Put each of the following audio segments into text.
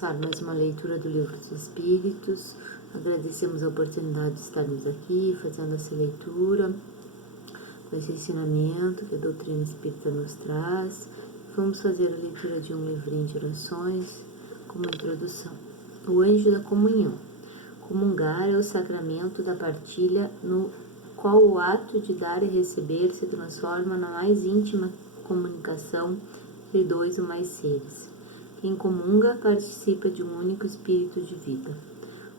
começar mais uma leitura do Livro dos Espíritos. Agradecemos a oportunidade de estarmos aqui fazendo essa leitura, com esse ensinamento que a doutrina espírita nos traz. Vamos fazer a leitura de um livrinho de orações como introdução. O Anjo da Comunhão. Comungar é o sacramento da partilha, no qual o ato de dar e receber se transforma na mais íntima comunicação de dois ou mais seres. Quem comunga participa de um único espírito de vida.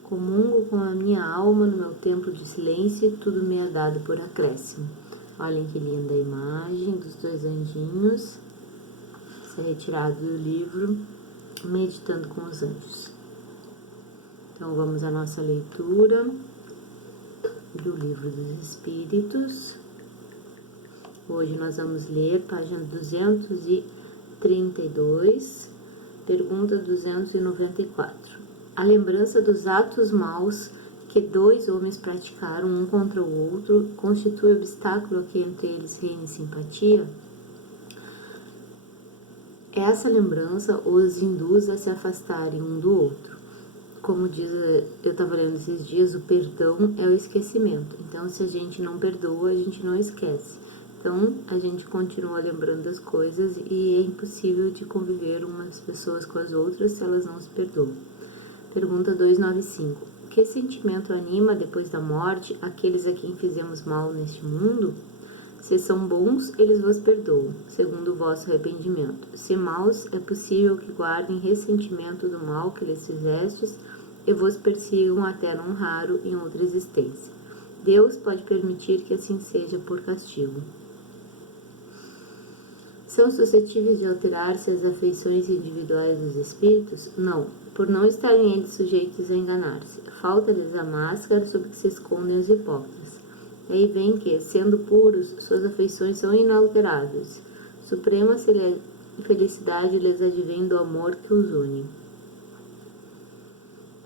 Comungo com a minha alma no meu templo de silêncio e tudo me é dado por acréscimo. Olhem que linda a imagem dos dois anjinhos. Isso é retirado do livro Meditando com os Anjos. Então vamos à nossa leitura do Livro dos Espíritos. Hoje nós vamos ler página 232, pergunta 294. A lembrança dos atos maus que dois homens praticaram um contra o outro constitui obstáculo a que entre eles reine simpatia? Essa lembrança os induz a se afastarem um do outro. Como diz, eu estava lendo esses dias, o perdão é o esquecimento. Então, se a gente não perdoa, a gente não esquece. Então, a gente continua lembrando das coisas e é impossível de conviver umas pessoas com as outras se elas não se perdoam. Pergunta 295. Que sentimento anima depois da morte aqueles a quem fizemos mal neste mundo? Se são bons, eles vos perdoam, segundo o vosso arrependimento. Se maus, é possível que guardem ressentimento do mal que lhes fizestes e vos persigam até não raro em outra existência. Deus pode permitir que assim seja por castigo. São suscetíveis de alterar-se as afeições individuais dos espíritos? Não, por não estarem eles sujeitos a enganar-se. Falta-lhes a máscara sob que se escondem os hipócritas. Daí vem que, sendo puros, suas afeições são inalteráveis. Suprema felicidade lhes advém do amor que os une.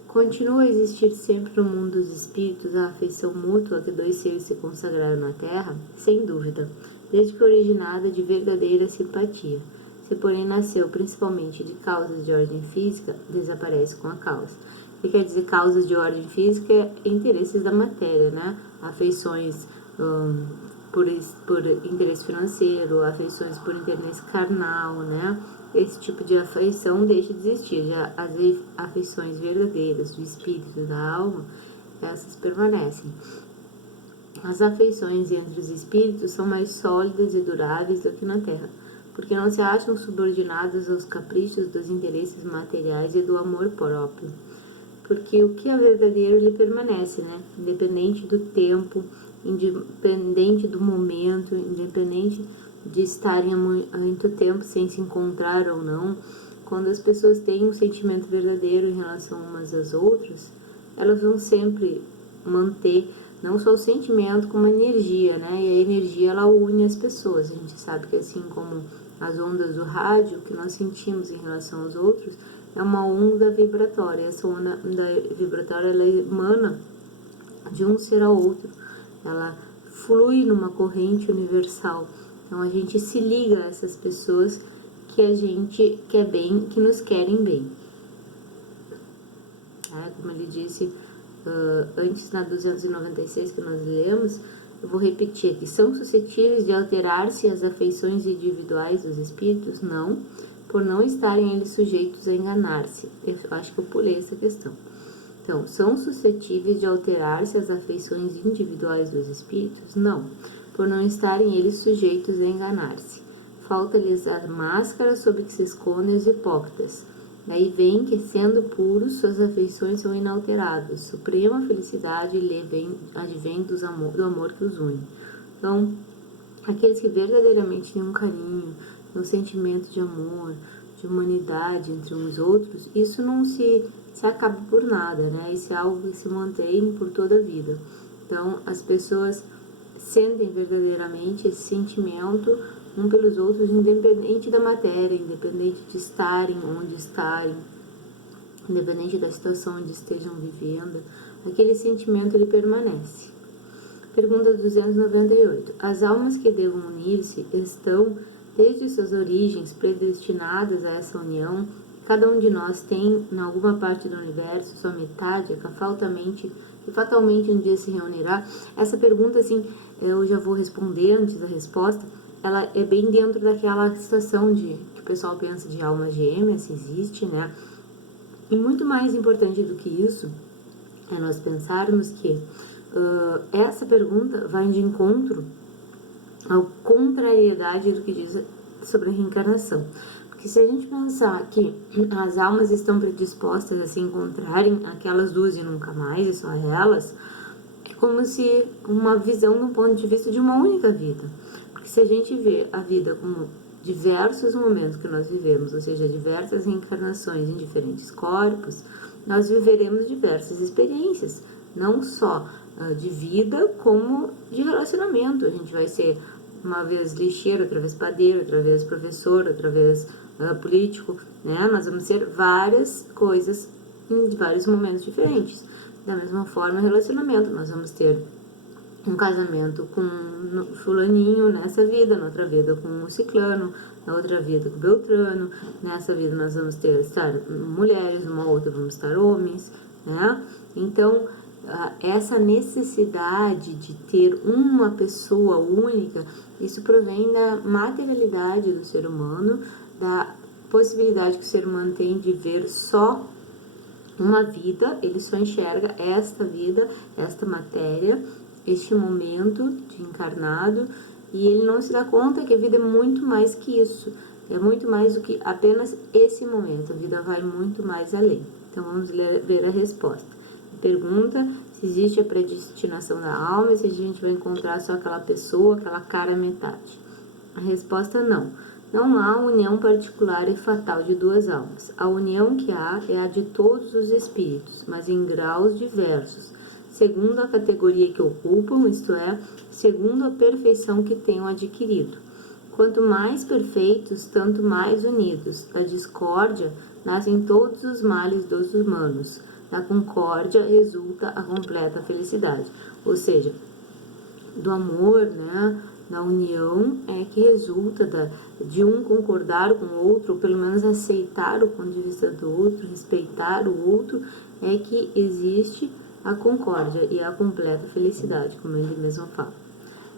Continua a existir sempre no mundo dos espíritos a afeição mútua que dois seres se consagraram na Terra? Sem dúvida, desde que originada de verdadeira simpatia. Se, porém, nasceu principalmente de causas de ordem física, desaparece com a causa. O que quer dizer causas de ordem física? É interesses da matéria, né? Afeições por interesse financeiro, afeições por interesse carnal, né? Esse tipo de afeição deixa de existir. Já as afeições verdadeiras do espírito e da alma, essas permanecem. As afeições entre os espíritos são mais sólidas e duráveis do que na Terra, porque não se acham subordinadas aos caprichos dos interesses materiais e do amor próprio. Porque o que é verdadeiro, ele permanece, né? Independente do tempo, independente do momento, independente de estarem há muito tempo sem se encontrar ou não. Quando as pessoas têm um sentimento verdadeiro em relação umas às outras, elas vão sempre manter não só o sentimento, como a energia, né? E a energia, ela une as pessoas. A gente sabe que assim como as ondas do rádio, que nós sentimos em relação aos outros, é uma onda vibratória. Essa onda vibratória, ela emana de um ser ao outro. Ela flui numa corrente universal. Então, a gente se liga a essas pessoas que a gente quer bem, que nos querem bem. Como ele disse antes, na 296 que nós lemos, eu vou repetir aqui. São suscetíveis de alterar-se as afeições individuais dos espíritos? Não, por não estarem eles sujeitos a enganar-se. Eu acho que eu pulei essa questão. Então, são suscetíveis de alterar-se as afeições individuais dos espíritos? Não, por não estarem eles sujeitos a enganar-se. Falta-lhes a máscara sob que se escondem os hipócritas. Daí vem que, sendo puros, suas afeições são inalteradas. Suprema felicidade advém do amor que os une. Então, aqueles que verdadeiramente têm um carinho, um sentimento de amor, de humanidade entre uns e outros, isso não se acaba por nada, né? Isso é algo que se mantém por toda a vida. Então, as pessoas sentem verdadeiramente esse sentimento um pelos outros, independente da matéria, independente de estarem onde estarem, independente da situação onde estejam vivendo, aquele sentimento ele permanece. Pergunta 298. As almas que devam unir-se estão, desde suas origens, predestinadas a essa união, Cada um de nós tem, em alguma parte do universo, sua metade, que fatalmente um dia se reunirá. Essa pergunta, assim, eu já vou responder antes da resposta, ela é bem dentro daquela situação que o pessoal pensa de alma gêmea, se existe, né? E muito mais importante do que isso, é nós pensarmos que essa pergunta vai de encontro à contrariedade do que diz sobre a reencarnação. Porque se a gente pensar que as almas estão predispostas a se encontrarem aquelas duas e nunca mais, e só elas, é como se uma visão do ponto de vista de uma única vida. Porque se a gente vê a vida como diversos momentos que nós vivemos, ou seja, diversas reencarnações em diferentes corpos, nós viveremos diversas experiências, não só de vida, como de relacionamento. A gente vai ser uma vez lixeiro, outra vez padeiro, outra vez professor, outra vez político, né? Nós vamos ser várias coisas em vários momentos diferentes. Da mesma forma, relacionamento, nós vamos ter um casamento com fulaninho nessa vida, na outra vida com o ciclano, na outra vida com o beltrano, nessa vida nós vamos estar mulheres, numa outra vamos estar homens, né? Então, essa necessidade de ter uma pessoa única, isso provém da materialidade do ser humano, da possibilidade que o ser humano tem de ver só uma vida, ele só enxerga esta vida, esta matéria, este momento de encarnado, e ele não se dá conta que a vida é muito mais que isso, é muito mais do que apenas esse momento, a vida vai muito mais além. Então vamos ver a resposta. Pergunta se existe a predestinação da alma e se a gente vai encontrar só aquela pessoa, aquela cara metade. A resposta não. Não há união particular e fatal de duas almas. A união que há é a de todos os espíritos, mas em graus diversos, segundo a categoria que ocupam, isto é, segundo a perfeição que tenham adquirido. Quanto mais perfeitos, tanto mais unidos. Da discórdia nascem todos os males dos humanos. Da concórdia resulta a completa felicidade. Ou seja, do amor, né, da união é que resulta de um concordar com o outro, ou pelo menos aceitar o ponto de vista do outro, respeitar o outro, é que existe a concórdia e a completa felicidade, como ele mesmo fala.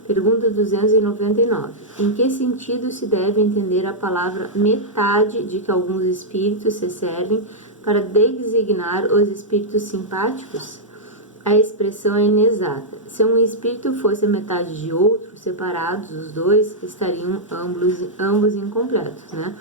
Pergunta 299. Em que sentido se deve entender a palavra metade de que alguns espíritos se servem para designar os espíritos simpáticos? A expressão é inexata. Se um espírito fosse a metade de outro, separados os dois, estariam ambos incompletos, né?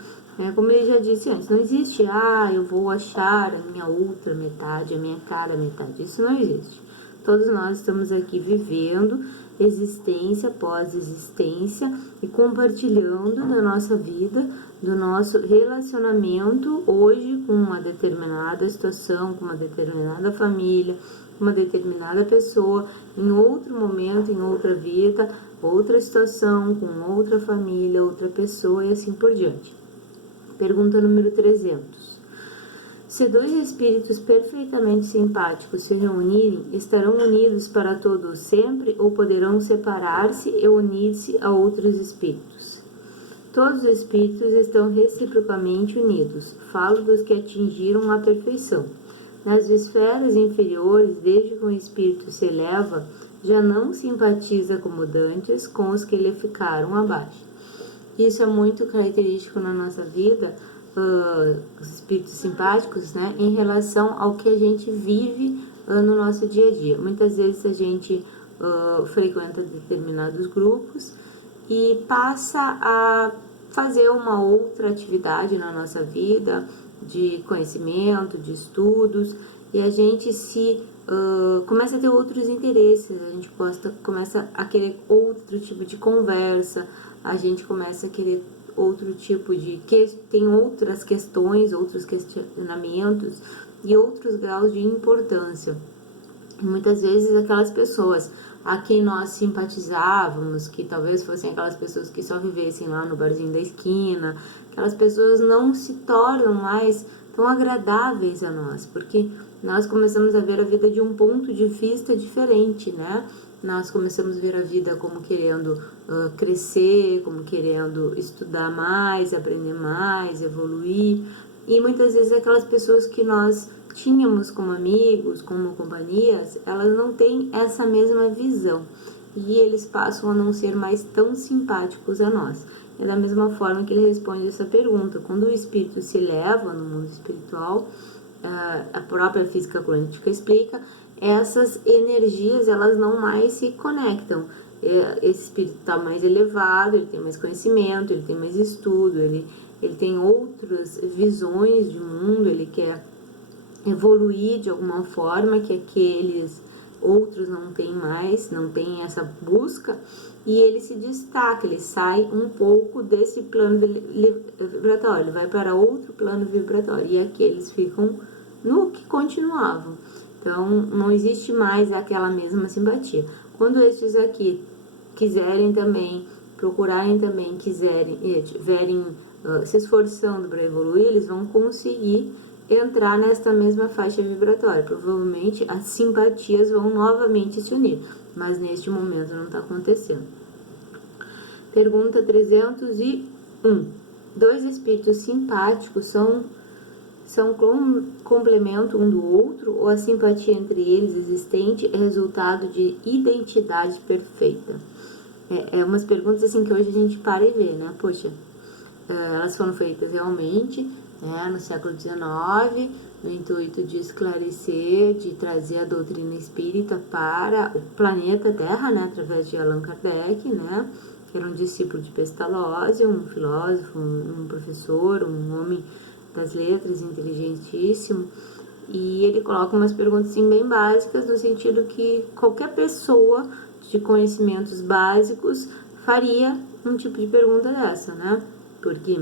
Como ele já disse antes, não existe, eu vou achar a minha outra metade, a minha cara metade. Isso não existe. Todos nós estamos aqui vivendo existência após existência e compartilhando da nossa vida, do nosso relacionamento hoje com uma determinada situação, com uma determinada família, uma determinada pessoa, em outro momento, em outra vida, outra situação, com outra família, outra pessoa e assim por diante. Pergunta número 300. Se dois espíritos perfeitamente simpáticos se reunirem, estarão unidos para todo sempre ou poderão separar-se e unir-se a outros espíritos? Todos os espíritos estão reciprocamente unidos. Falo dos que atingiram a perfeição. Nas esferas inferiores, desde que o espírito se eleva, já não simpatiza como dantes com os que lhe ficaram abaixo. Isso é muito característico na nossa vida, os espíritos simpáticos, né, em relação ao que a gente vive no nosso dia a dia. Muitas vezes a gente frequenta determinados grupos e passa a fazer uma outra atividade na nossa vida, de conhecimento, de estudos, e a gente começa a ter outros interesses, a gente começa a querer outro tipo de conversa, a gente começa a querer outro tipo tem outras questões, outros questionamentos e outros graus de importância. Muitas vezes aquelas pessoas a quem nós simpatizávamos, que talvez fossem aquelas pessoas que só vivessem lá no barzinho da esquina, aquelas pessoas não se tornam mais tão agradáveis a nós, porque nós começamos a ver a vida de um ponto de vista diferente, né? Nós começamos a ver a vida como querendo crescer, como querendo estudar mais, aprender mais, evoluir, E muitas vezes aquelas pessoas que nós tínhamos como amigos, como companhias, elas não têm essa mesma visão. E eles passam a não ser mais tão simpáticos a nós. É da mesma forma que ele responde essa pergunta. Quando o espírito se eleva no mundo espiritual, a própria física quântica explica, essas energias elas não mais se conectam. Esse espírito está mais elevado, ele tem mais conhecimento, ele tem mais estudo, ele tem outras visões de mundo, ele quer evoluir de alguma forma que aqueles outros não têm mais, não têm essa busca, e ele se destaca, ele sai um pouco desse plano vibratório, ele vai para outro plano vibratório, e aqueles ficam no que continuavam. Então, não existe mais aquela mesma simpatia. Quando estes aqui quiserem também, procurarem também, estiverem se esforçando para evoluir, eles vão conseguir entrar nesta mesma faixa vibratória. Provavelmente as simpatias vão novamente se unir, mas neste momento não está acontecendo. Pergunta 301. Dois espíritos simpáticos são complemento um do outro, ou a simpatia entre eles existente é resultado de identidade perfeita? Umas perguntas assim que hoje a gente para e vê, né? Poxa, elas foram feitas realmente, né, no século XIX, no intuito de esclarecer, de trazer a doutrina espírita para o planeta Terra, né, através de Allan Kardec, né, que era um discípulo de Pestalozzi, um filósofo, um professor, um homem das letras, inteligentíssimo, e ele coloca umas perguntas assim, bem básicas, no sentido que qualquer pessoa de conhecimentos básicos faria um tipo de pergunta dessa, né? Porque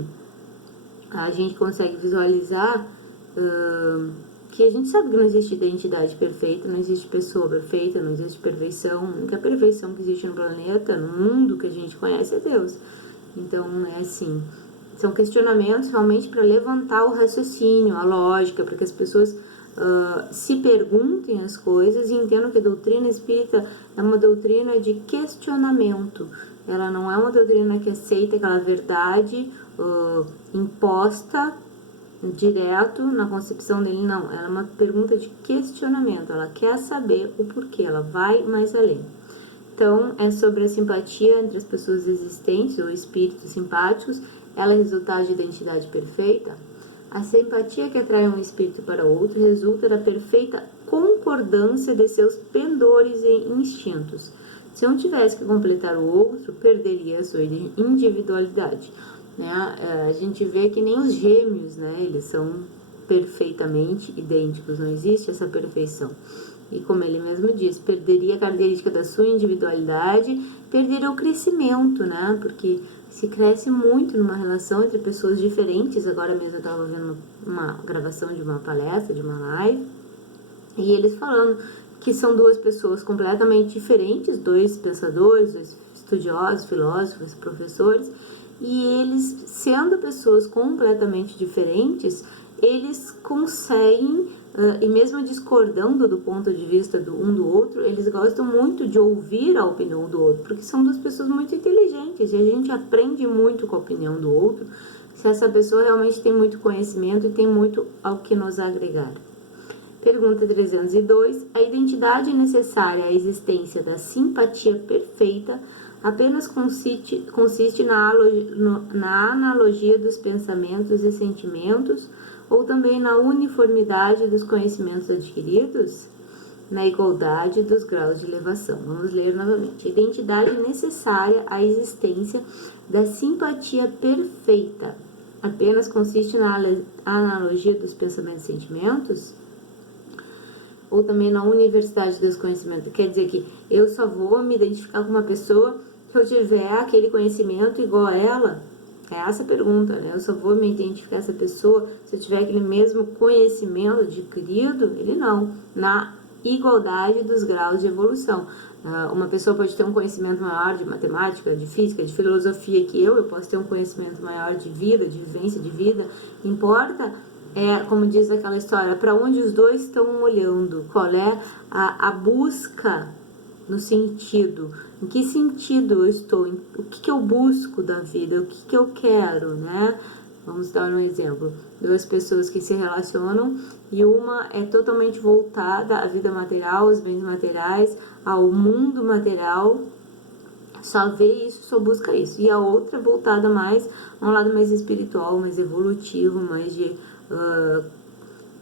a gente consegue visualizar que a gente sabe que não existe identidade perfeita, não existe pessoa perfeita, não existe perfeição. A única perfeição que existe no planeta, no mundo que a gente conhece, é Deus. Então, é assim, são questionamentos realmente para levantar o raciocínio, a lógica, para que as pessoas se perguntem as coisas e entendam que a doutrina espírita é uma doutrina de questionamento. Ela não é uma doutrina que aceita aquela verdade imposta direto na concepção dele, não. Ela é uma pergunta de questionamento, ela quer saber o porquê, ela vai mais além. Então, é sobre a simpatia entre as pessoas existentes, ou espíritos simpáticos. Ela é resultado de identidade perfeita. A simpatia que atrai um espírito para outro resulta da perfeita concordância de seus pendores e instintos. Se um tivesse que completar o outro, perderia a sua individualidade. Né? A gente vê que nem os gêmeos, né? Eles são perfeitamente idênticos, não existe essa perfeição. E como ele mesmo diz, perderia a característica da sua individualidade, perderia o crescimento, né? Porque se cresce muito numa relação entre pessoas diferentes. Agora mesmo eu estava vendo uma gravação de uma palestra, de uma live, e eles falando que são duas pessoas completamente diferentes, dois pensadores, dois estudiosos, filósofos, professores, e eles, sendo pessoas completamente diferentes, eles conseguem, e mesmo discordando do ponto de vista um do outro, eles gostam muito de ouvir a opinião do outro, porque são duas pessoas muito inteligentes, e a gente aprende muito com a opinião do outro, se essa pessoa realmente tem muito conhecimento e tem muito ao que nos agregar. Pergunta 302. A identidade necessária à existência da simpatia perfeita apenas consiste na analogia dos pensamentos e sentimentos, ou também na uniformidade dos conhecimentos adquiridos? Na igualdade dos graus de elevação. Vamos ler novamente. A identidade necessária à existência da simpatia perfeita apenas consiste na analogia dos pensamentos e sentimentos? Ou também na universidade dos conhecimentos? Quer dizer que eu só vou me identificar com uma pessoa se eu tiver aquele conhecimento igual a ela? É essa a pergunta, né? Eu só vou me identificar essa pessoa se eu tiver aquele mesmo conhecimento adquirido? Ele não. Na igualdade dos graus de evolução. Uma pessoa pode ter um conhecimento maior de matemática, de física, de filosofia que eu posso ter um conhecimento maior de vida, de vivência de vida. Importa, como diz aquela história, para onde os dois estão olhando, qual é a busca no sentido, em que sentido eu estou, o que eu busco da vida, o que eu quero, né? Vamos dar um exemplo. Duas pessoas que se relacionam e uma é totalmente voltada à vida material, aos bens materiais, ao mundo material, só vê isso, só busca isso. E a outra voltada mais a um lado mais espiritual, mais evolutivo, mais de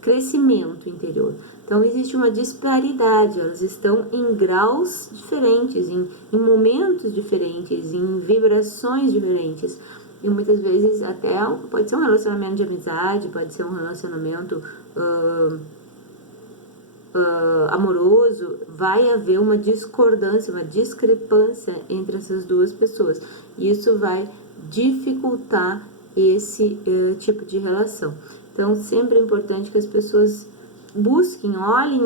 crescimento interior. Então existe uma disparidade, elas estão em graus diferentes, em momentos diferentes, em vibrações diferentes. E muitas vezes até pode ser um relacionamento de amizade, pode ser um relacionamento amoroso, vai haver uma discordância, uma discrepância entre essas duas pessoas. E isso vai dificultar esse tipo de relação. Então, sempre é importante que as pessoas busquem, olhem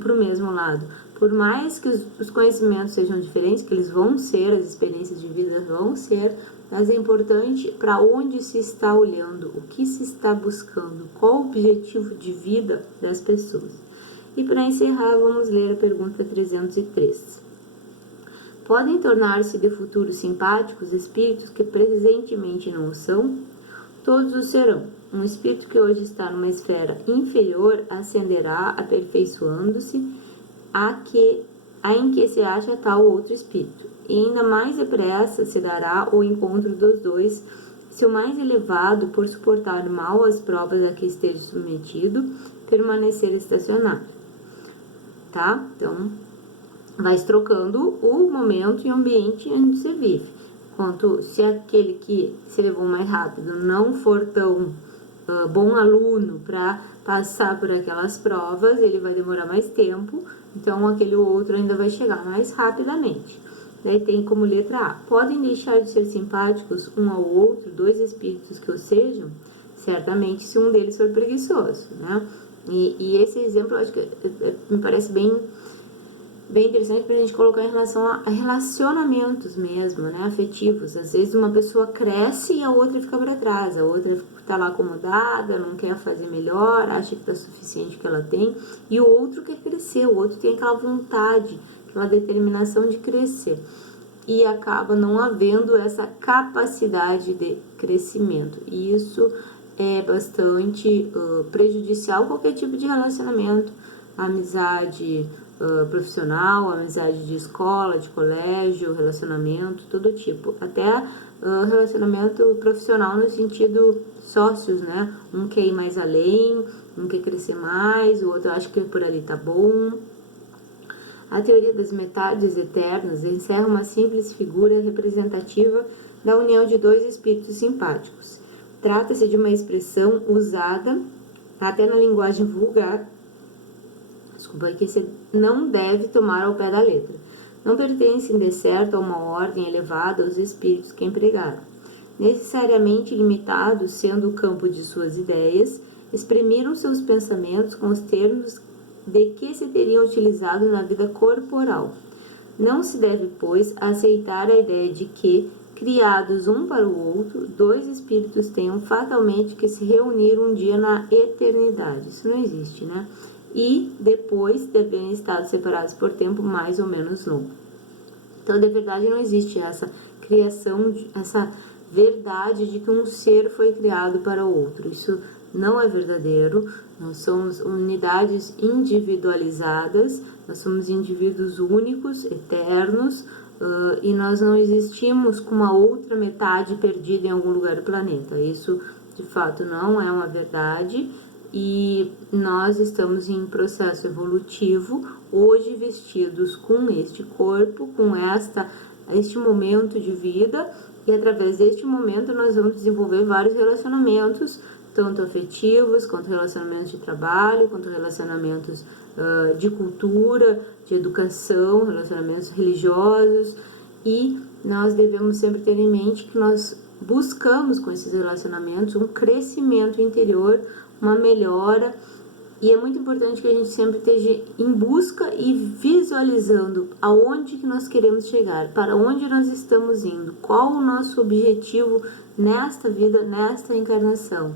para o mesmo lado. Por mais que os conhecimentos sejam diferentes, que eles vão ser, as experiências de vida vão ser, mas é importante para onde se está olhando, o que se está buscando, qual o objetivo de vida das pessoas. E para encerrar, vamos ler a pergunta 303. Podem tornar-se de futuro simpáticos espíritos que presentemente não o são? Todos o serão. Um espírito que hoje está numa esfera inferior ascenderá, aperfeiçoando-se em que se acha tal outro espírito. E ainda mais depressa se dará o encontro dos dois, se o mais elevado, por suportar mal as provas a que esteja submetido, permanecer estacionado. Tá? Então, vai trocando o momento e o ambiente onde você vive. Enquanto se aquele que se levou mais rápido não for tão bom aluno para passar por aquelas provas, ele vai demorar mais tempo, então aquele outro ainda vai chegar mais rapidamente. Daí tem como letra A: podem deixar de ser simpáticos um ao outro, dois espíritos que o sejam? Certamente, se um deles for preguiçoso, né? E esse exemplo, eu acho que me parece bem interessante para a gente colocar em relação a relacionamentos mesmo, né, afetivos. Às vezes uma pessoa cresce e a outra fica para trás, a outra está lá acomodada, não quer fazer melhor, acha que está suficiente o que ela tem, e o outro quer crescer, o outro tem aquela vontade, aquela determinação de crescer. E acaba não havendo essa capacidade de crescimento. E isso é bastante prejudicial a qualquer tipo de relacionamento, amizade profissional, amizade de escola, de colégio, relacionamento, todo tipo. Até relacionamento profissional no sentido sócios, né? Um quer ir mais além, um quer crescer mais, o outro acha que por ali tá bom. A teoria das metades eternas encerra uma simples figura representativa da união de dois espíritos simpáticos. Trata-se de uma expressão usada até na linguagem vulgar, que você não deve tomar ao pé da letra. Não pertencem, de certo, a uma ordem elevada os espíritos que empregaram. Necessariamente limitados, sendo o campo de suas ideias, exprimiram seus pensamentos com os termos de que se teriam utilizado na vida corporal. Não se deve, pois, aceitar a ideia de que, criados um para o outro, dois espíritos tenham fatalmente que se reunir um dia na eternidade. Isso não existe, né? E depois terem estado separados por tempo mais ou menos longo. Então, de verdade, não existe essa criação, essa verdade de que um ser foi criado para o outro. Isso não é verdadeiro. Nós somos unidades individualizadas, nós somos indivíduos únicos, eternos, e nós não existimos com uma outra metade perdida em algum lugar do planeta. Isso, de fato, não é uma verdade. E nós estamos em processo evolutivo, hoje vestidos com este corpo, com este momento de vida, e através deste momento nós vamos desenvolver vários relacionamentos, tanto afetivos, quanto relacionamentos de trabalho, quanto relacionamentos de cultura, de educação, relacionamentos religiosos, e nós devemos sempre ter em mente que nós buscamos com esses relacionamentos um crescimento interior, uma melhora, e é muito importante que a gente sempre esteja em busca e visualizando aonde que nós queremos chegar, para onde nós estamos indo, qual o nosso objetivo nesta vida, nesta encarnação,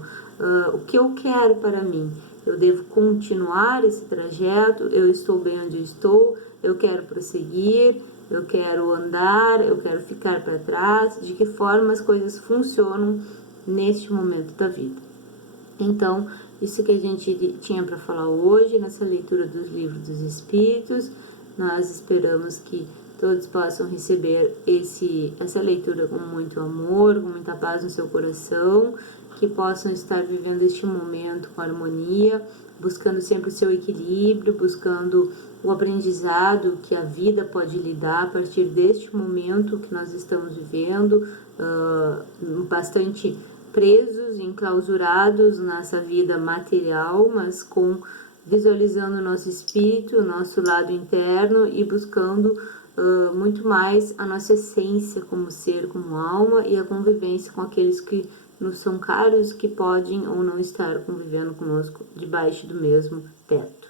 o que eu quero para mim. Eu devo continuar esse trajeto, eu estou bem onde eu estou, eu quero prosseguir, eu quero andar, eu quero ficar para trás, de que forma as coisas funcionam neste momento da vida. Então, isso que a gente tinha para falar hoje, nessa leitura dos livros dos Espíritos. Nós esperamos que todos possam receber essa leitura com muito amor, com muita paz no seu coração, que possam estar vivendo este momento com harmonia, buscando sempre o seu equilíbrio, buscando o aprendizado que a vida pode lhe dar a partir deste momento que nós estamos vivendo, bastante presos, enclausurados nessa vida material, mas visualizando o nosso espírito, o nosso lado interno e buscando muito mais a nossa essência como ser, como alma, e a convivência com aqueles que nos são caros, que podem ou não estar convivendo conosco debaixo do mesmo teto.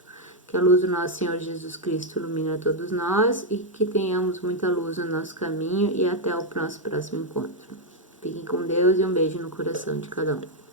Que a luz do nosso Senhor Jesus Cristo ilumine a todos nós e que tenhamos muita luz no nosso caminho, e até o próximo encontro. Fiquem com Deus e um beijo no coração de cada um.